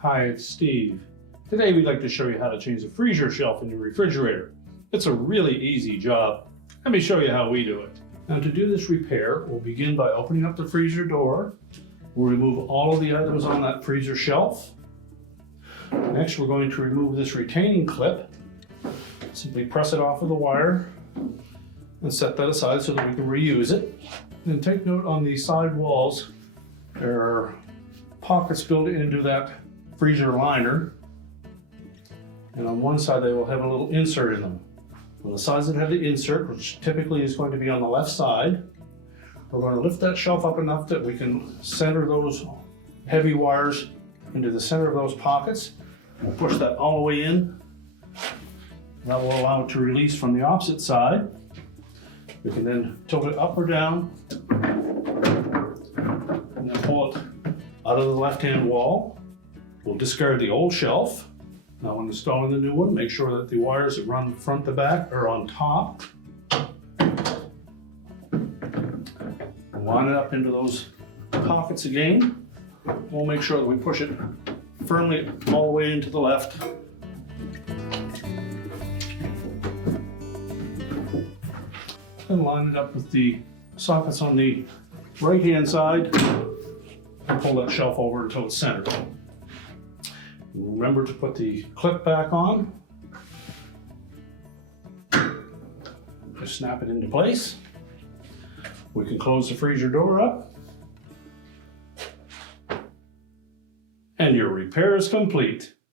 Hi, it's Steve. Today we'd like to show you how to change the freezer shelf in your refrigerator. It's a really easy job. Let me show you how we do it. Now to do this repair, we'll begin by opening up the freezer door. We'll remove all of the items on that freezer shelf. Next, we're going to remove this retaining clip. Simply press it off of the wire and set that aside so that we can reuse it. And take note on the side walls, there are pockets built into that freezer liner. And on one side they will have a little insert in them. On the sides that have the insert, which typically is going to be on the left side, we're going to lift that shelf up enough that we can center those heavy wires into the center of those pockets. We'll push that all the way in. That will allow it to release from the opposite side. We can then tilt it up or down and then pull it out of the left-hand wall. We'll discard the old shelf. Now when installing the new one, make sure that the wires that run front to back are on top. And line it up into those pockets again. We'll make sure that we push it firmly all the way into the left. And line it up with the sockets on the right-hand side and pull that shelf over until it's centered. Remember to put the clip back on. Just snap it into place. We can close the freezer door up. And your repair is complete.